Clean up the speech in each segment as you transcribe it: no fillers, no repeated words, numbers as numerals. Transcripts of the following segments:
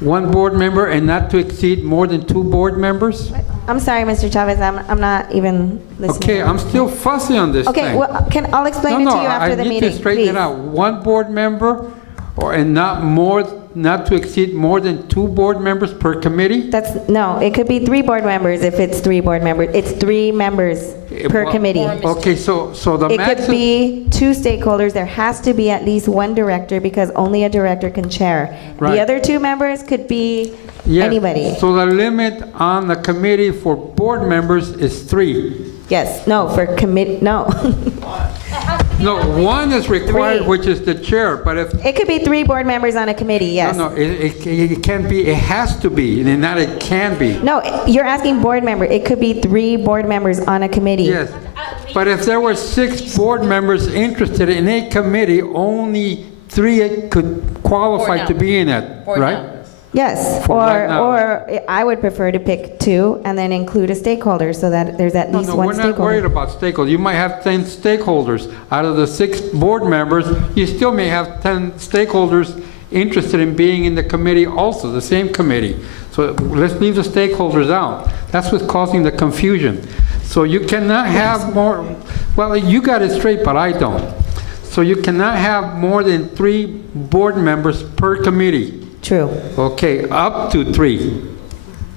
one board member and not to exceed more than two board members? I'm sorry, Mr. Chavez, I'm not even listening. Okay, I'm still fussy on this thing. Okay, well, I'll explain it to you after the I meeting, need to straighten please. it out. One board member, and not to exceed more than two board members per committee? No, it could be 3 board members if it's 3 board members. It's 3 members per Well, committee. Okay, so the It could maximum. be 2 stakeholders. There has to be at least 1 director because only a director can chair. Right. The other 2 members could be Yes, anybody. so the limit on the committee for board members is 3. Yes, no, for committee, no. No, 1 is required, 3. which is the chair, but if, It could be 3 board members on a committee, yes. no, it can't be, it has to be, and not it can be. No, you're asking board member. It could be 3 board members on a committee. Yes, but if there were 6 board members interested in a committee, only 3 could qualify to be in it, right? Yes, For right now. or I would prefer to pick 2 and then include a stakeholder so that there's at least No, 1 we're not worried stakeholder. about stakeholders. You might have 10 stakeholders. Out of the 6 board members, you still may have 10 stakeholders interested in being in the committee also, the same committee. So let's leave the stakeholders out. That's what's causing the confusion. So you cannot have more, well, you got it straight, but I don't. So you cannot have more than 3 board members per committee. True, Okay, up to 3.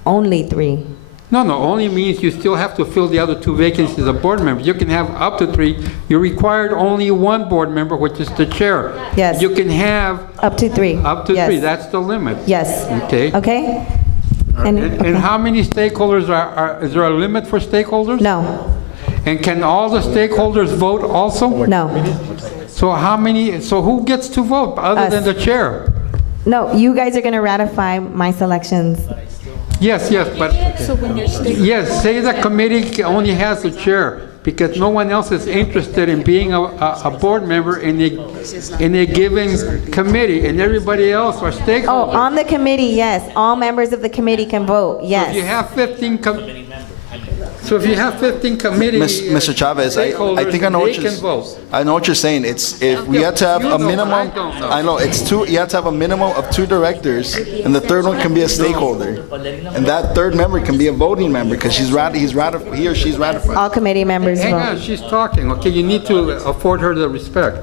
only 3. No, only means you still have to fill the other 2 vacancies of board members. You can have up to 3. You're required only 1 board member, which is the chair. Yes. You can have Up to 3. up to 3. Yes. That's the limit. Yes. Okay. Okay? And, And okay. how many stakeholders is there a limit for stakeholders? No, And can all the stakeholders vote also? no. So who gets to vote other Us. than the chair? No, you guys are going to ratify my selections. Yes, but, yes, say the committee only has a chair, because no one else is interested in being a board member in a given committee, and everybody else are Oh, stakeholders. on the committee, yes. All members of the committee can vote, If you yes. have 15 so if you have 15 committee Mr. Chavez, I stakeholders, think I know they what can you're, vote. I know what you're saying. It's, if we have to have You a know, minimum, I don't know. I know, it's 2, you have to have a minimum of 2 directors, and the 3rd one can be a stakeholder. And that 3rd member can be a voting member, because he or she's ratified. All committee members Hang on, vote. she's talking, okay, you need to afford her the respect.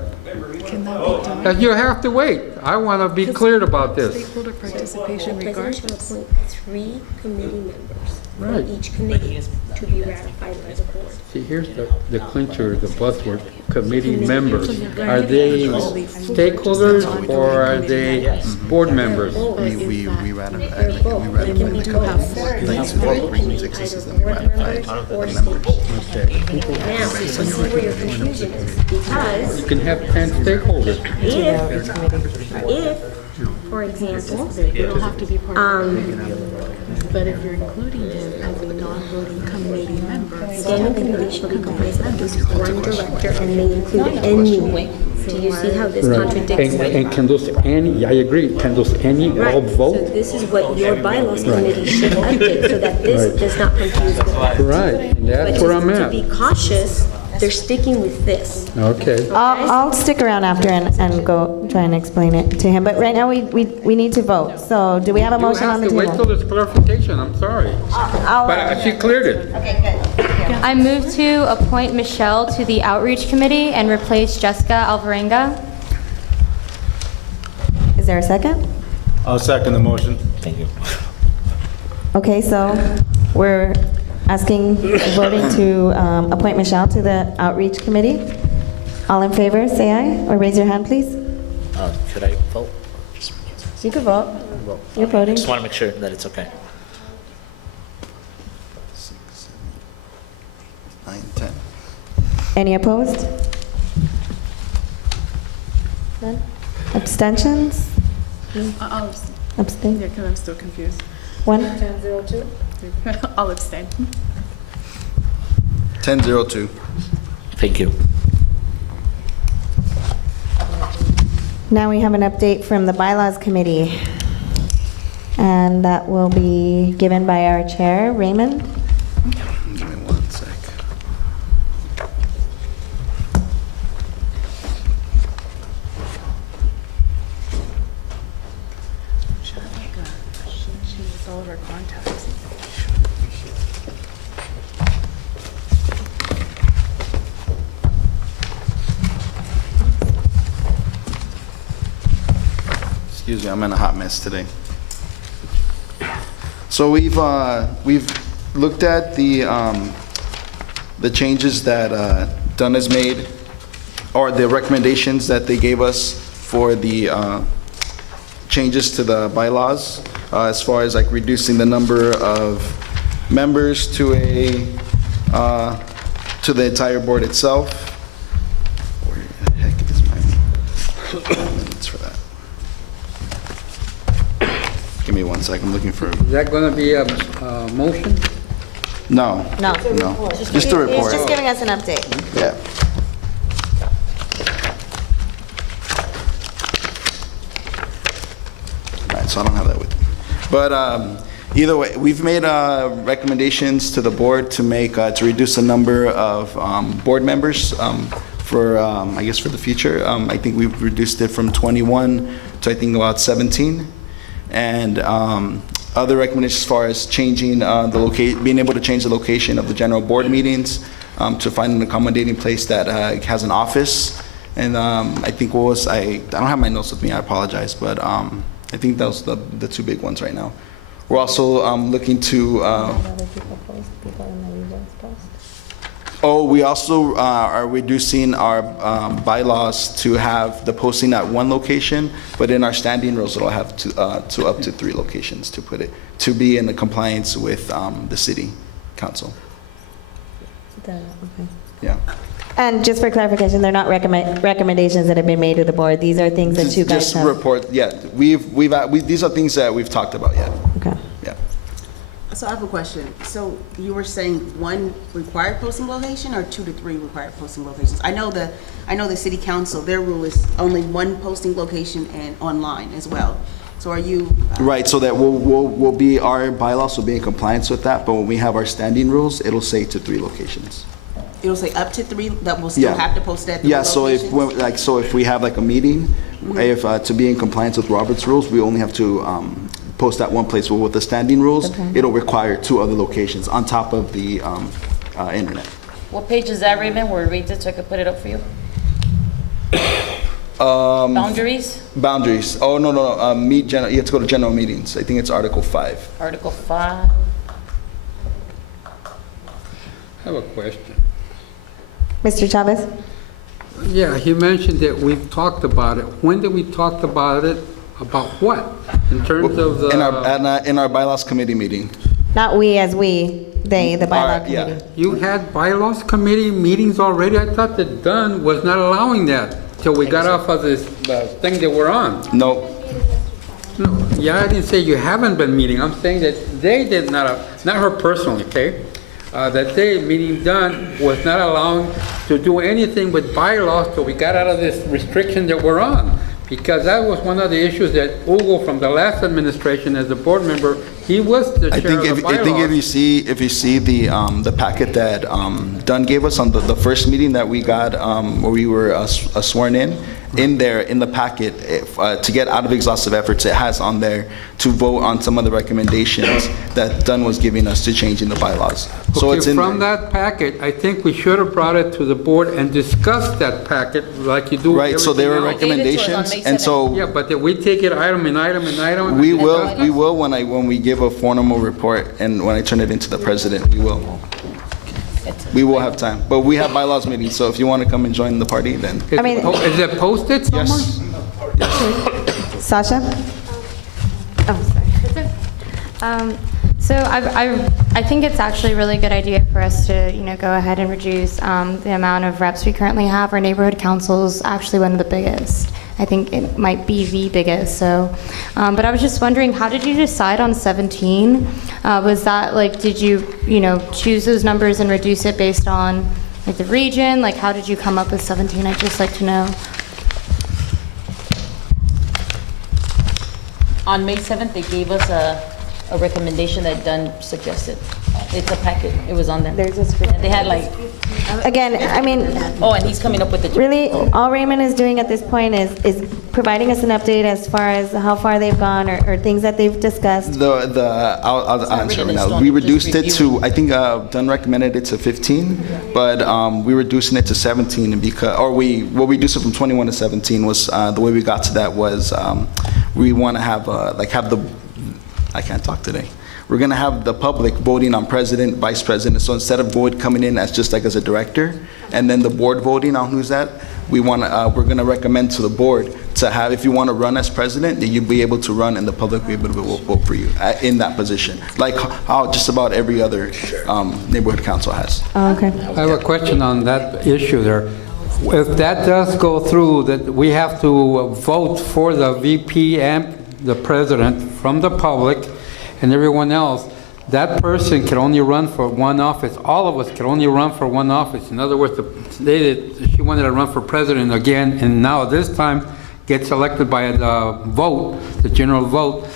You have to wait. I want to be clear about this. Stakeholder participation The president shall regardless. appoint 3 committee members Right. for each committee to be ratified by the board. See, here's the clincher, the buzzword, committee members. Are they stakeholders or are they board members? We ratified, We do have 4 Like, Three Green can be exists, either then we board ratified members the or members. stakeholders. Now, let's see where your confusion is, because You can have 10 stakeholders. if, for example, They don't have to be part of the committee. But if you're including them as a non-voting committee member, standing committee shall be comprised of at least 1 director and may include any. Do you see how this contradicts? And can those any, I agree, can those any all Right, so vote? this is what your bylaws committee should update, so that this does not confuse the board. Right, and that's where I'm But at. to be cautious, they're sticking with this. Okay. I'll stick around after and go try and explain it to him. But right now, we need to vote. So do we have a motion on the You have to wait till table? there's clarification, I'm sorry. But she cleared it. I move to appoint Michelle to the Outreach Committee and replace Jessica Alvarenga. Is there a second? I'll second the motion. Okay, so we're asking, voting to appoint Michelle to the Outreach Committee. All in favor, say aye, or raise your hand, please. Should I vote? You can vote. You're voting. Just want to make sure that it's okay. 6, 7, 8, 9, 10. Any opposed? None? Abstentions? I'll abstain. Abstain? Yeah, because I'm still confused. 1? I'll abstain. 10-02. Thank you. Now we have an update from the Bylaws Committee, and that will be given by our chair, Raymond. Give me 1 sec. all of our contacts. Excuse me, I'm in a hot mess today. So we've looked at the changes that Dunn has made, or the recommendations that they gave us for the changes to the bylaws, as far as like reducing the number of members to the entire board itself. Where the heck is my minutes for that? Give me 1 second, I'm looking for, Is that going to be a motion? no. No. No, just a He's report. just giving us an update. Yeah. All right, so I don't have that with me. But either way, we've made recommendations to the board to make, to reduce the number of board members for, I guess, for the future. I think we've reduced it from 21 to, I think, about 17. And other recommendations as far as changing being able to change the location of the general board meetings, to find an accommodating place that has an office. And I think I don't have my notes with me, I apologize, but I think those are the two big ones right now. We're also looking to, we also are reducing our bylaws to have the posting at one location, but in our standing rules, it'll have to up to 3 locations to put it, to be in the compliance with the city council. Yeah. And just for clarification, they're not recommendations that have been made to the board. These are things that you guys Just have. report, yeah, these are things that we've talked about yet, Okay. yeah. So I have a question. So you were saying 1 required posting location or 2 to 3 required posting locations? I know the city council, their rule is only 1 posting location and online as well. So are you? Right, so that we'll be, our bylaws will be in compliance with that, but when we have our standing rules, it'll say to 3 locations. It'll say up to 3 that will still Yeah. have to post at 3 Yeah, so locations? if we have like a meeting, if, to be in compliance with Robert's rules, we only have to post at one place. Well, with the standing rules, it'll require 2 other locations on top of the internet. What page is that, Raymond, where it reads it so I could put it up for you? Boundaries, Boundaries, oh, no, you have to go to general meetings. I think it's Article 5. Article 5. I have a question. Mr. Chavez? Yeah, he mentioned that we've talked about it. When did we talk about it? About what? In terms of the... In our bylaws committee meeting. Not we as we, they, the bylaw Yeah. committee. You had bylaws committee meetings already? I thought that Dunn was not allowing that till we got off of this thing that we're on. No, No, yeah, I didn't say you haven't been meeting. I'm saying that they did not her personally, okay? That they, meaning Dunn, was not allowing to do anything with bylaws till we got out of this restriction that we're on. Because that was one of the issues that Hugo from the last administration, as a board member, he was the I chair think of the if you bylaws. see the packet that Dunn gave us on the first meeting that we got, where we were sworn in there, in the packet, to get out of exhaustive efforts, it has on there to vote on some of the recommendations that Dunn was giving us to changing the bylaws. So Okay, it's in from there. that packet, I think we should have brought it to the board and discussed that packet like you do with Right, so there were everything else. recommendations, May and so Yeah, but that we take it item and item and item. we will when we give a formal report and when I turn it into the president, we will. We will have time, but we have bylaws meetings, so if you want to come and join the party, then. I mean- Is it posted somewhere? Yes. Sasha? Oh, sorry. So I think it's actually a really good idea for us to, go ahead and reduce the amount of reps we currently have. Our neighborhood council is actually one of the biggest. I think it might be the biggest, so. But I was just wondering, how did you decide on 17? Was that did you, choose those numbers and reduce it based on the region? How did you come up with 17? I'd just like to know. On May 7th, they gave us a recommendation that Dunn suggested. It's a packet, it was on there. There's a script. They had again, I mean, Oh, and he's coming up with the. really, all Raymond is doing at this point is providing us an update as far as how far they've gone or things that they've discussed. I'll answer really right listed now. on We it, just reduced it review. to, I think Dunn recommended it to 15, but we're reducing it to 17 because, we'll reduce it from 21 to 17 was, the way we got to that was, we want to have I can't talk today. We're going to have the public voting on president, vice president. So instead of Boyd coming in as just like as a director, and then the board voting on who's that, we're going to recommend to the board to have, if you want to run as president, that you'd be able to run and the public will be able to vote for you in that position, like how just about every other neighborhood council has. Oh, okay. I have a question on that issue there. If that does go through, that we have to vote for the VP and the president from the public and everyone else, that person can only run for one office. All of us can only run for one office. In other words, she wanted to run for president again, and now this time gets elected by the vote, the general vote.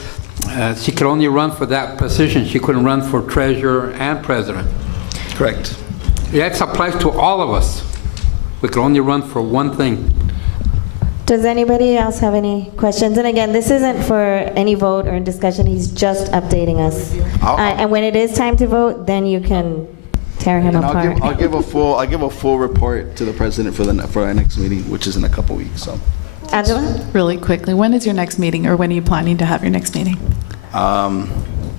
She could only run for that position. She couldn't run for treasurer and president. Correct. That applies to all of us. We could only run for one thing. Does anybody else have any questions? And again, this isn't for any vote or discussion, he's just updating us. And when it is time to vote, then you can tear him And apart. I'll give a full report to the president for our next meeting, which is in a couple weeks. So, Angela? Really quickly, when is your next meeting, or when are you planning to have your next meeting?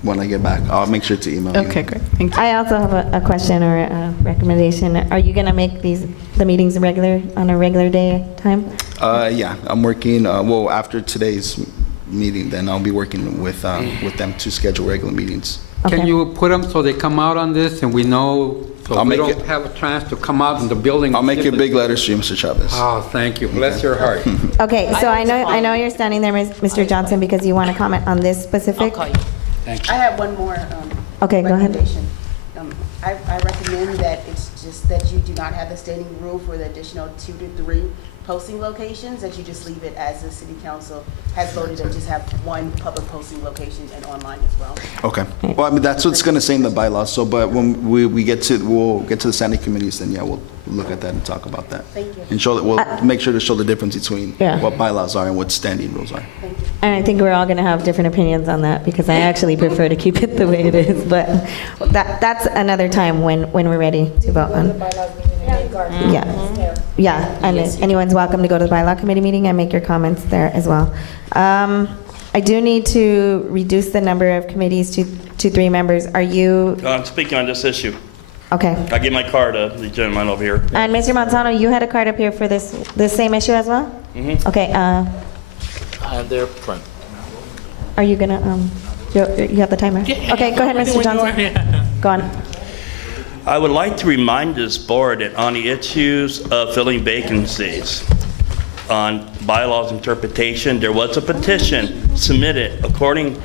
when I get back, I'll make sure to email you. Okay, great. Thank you. I also have a question or a recommendation. Are you going to make the meetings on a regular day time? Yeah, I'm working, well, after today's meeting, then I'll be working with them to schedule regular meetings. Can Okay. you put them so they come out on this and we know, so I'll we make don't it- have a chance to come out in the building? I'll make it big letters for you, Mr. Chavez. Oh, thank you. Bless your heart. Okay, so I know you're standing there, Mr. Johnson, because you want to comment on this I'll specific? call you. I have one more Okay, go ahead. recommendation. I recommend that it's just that you do not have the standing rule for the additional 2 to 3 posting locations, that you just leave it as the city council has voted to just have one public posting location and online as well. Okay. Well, I mean, that's what's going to say in the bylaws, so, but when we'll get to the standing committees, then yeah, we'll look at that and talk about that. Thank you. And show that, we'll make sure to show the difference between Yeah. what bylaws are and what standing rules are. Thank you. And I think we're all going to have different opinions on that, because I actually prefer to keep it the way it is, but that's another time when we're ready to vote on. Yeah, yeah, and anyone's welcome to go to the bylaw committee meeting and make your comments there as well. I do need to reduce the number of committees to 3 members. Are you, I'm speaking on this issue. okay. I give my card to the gentleman over here. And Mr. Manzano, you had a card up here for this same issue as well? Mhm. Okay, They're front. are you gonna, you have the timer? Okay, go ahead, Mr. Johnson. Go on. I would like to remind this board that on the issues of filling vacancies, on bylaws interpretation, there was a petition submitted within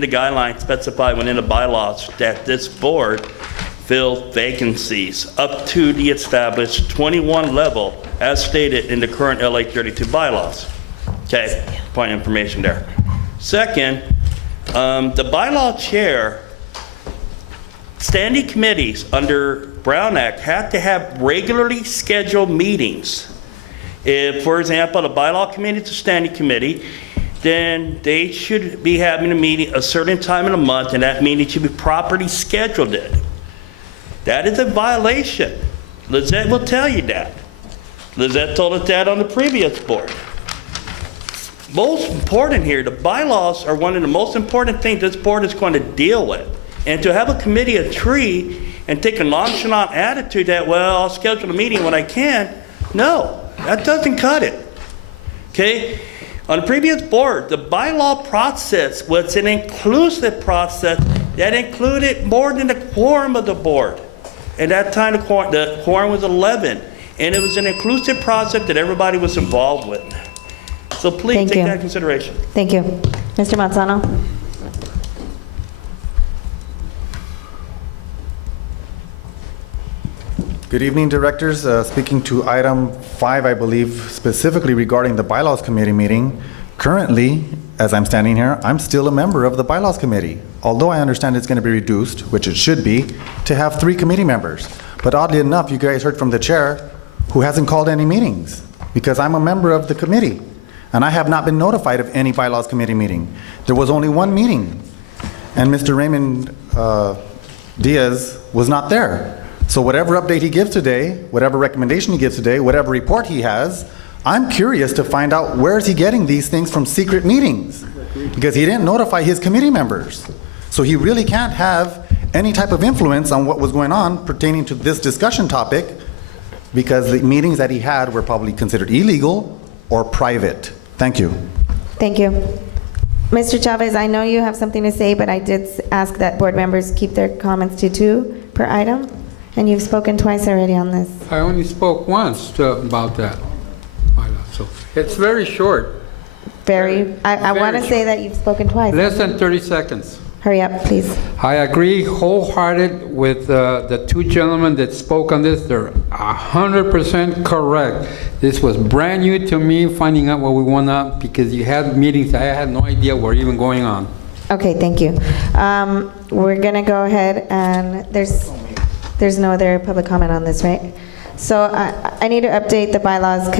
the guidelines specified within the bylaws that this board fill vacancies up to the established 21 level as stated in the current LA 32 bylaws. Okay, point of information there. Second, the bylaw chair, standing committees under Brown Act have to have regularly scheduled meetings. If, for example, the bylaw committee is a standing committee, then they should be having a meeting a certain time in the month, and that meeting should be properly scheduled in. That is a violation. Lizette will tell you that. Lizette told us that on the previous board. Most important here, the bylaws are one of the most important things this board is going to deal with. And to have a committee of 3 and take a nonchalant attitude that, well, I'll schedule a meeting when I can, no, that doesn't cut it. Okay? On the previous board, the bylaw process was an inclusive process that included more than the quorum of the board. At that time, the quorum was 11, and it was an inclusive process that everybody was involved with. So please Thank take you. that into consideration. Thank you. Mr. Manzano? Good evening, directors. Speaking to item 5, I believe, specifically regarding the Bylaws Committee meeting. Currently, as I'm standing here, I'm still a member of the Bylaws Committee, although I understand it's going to be reduced, which it should be, to have 3 committee members. But oddly enough, you guys heard from the chair, who hasn't called any meetings, because I'm a member of the committee, and I have not been notified of any bylaws committee meeting. There was only one meeting, and Mr. Raymond Diaz was not there. So whatever update he gives today, whatever recommendation he gives today, whatever report he has, I'm curious to find out where is he getting these things from secret meetings, because he didn't notify his committee members. So he really can't have any type of influence on what was going on pertaining to this discussion topic, because the meetings that he had were probably considered illegal or private. Thank you. Thank you. Mr. Chavez, I know you have something to say, but I did ask that board members keep their comments to 2 per item, and you've spoken twice already on this. I only spoke once about that. So it's very short, I want to Very say that you've spoken twice. less than 30 seconds. Hurry up, please. I agree wholehearted with the 2 gentlemen that spoke on this. They're 100% correct. This was brand new to me, finding out what we want out, because you had meetings I had no idea were even going on. Okay, thank you. We're going to go ahead, and there's no other public comment on this, right? So I need to update the bylaws